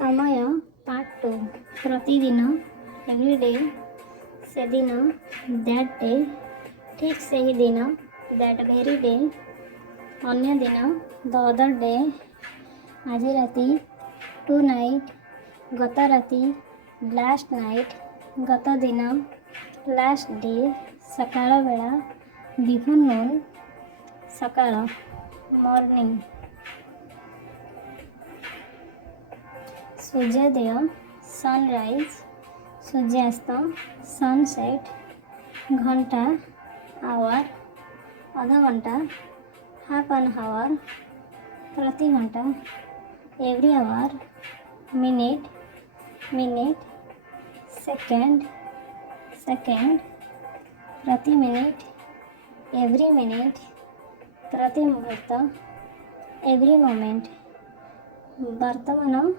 समय पार्ट 2 प्रतिदिन एवरीडे से दिन दैट डे ठीक सही दिन दैट भेरी डे अन्य दिन द अदर डे आज राति टू नाइट गत राति लास्ट नाइट गत दिन लास्ट डे सकाळ बेला बिफोर नून सकाळ मॉर्निंग सूर्योदय सनराइज सूर्यास्त सनसेट घंटा आवर आधा घंटा हाफ एन आवर प्रति घंटा every hour minute minute second second प्रति मिनिट एवरी मिनिट प्रति मुहूर्त एवरी मोमेंट वर्तमान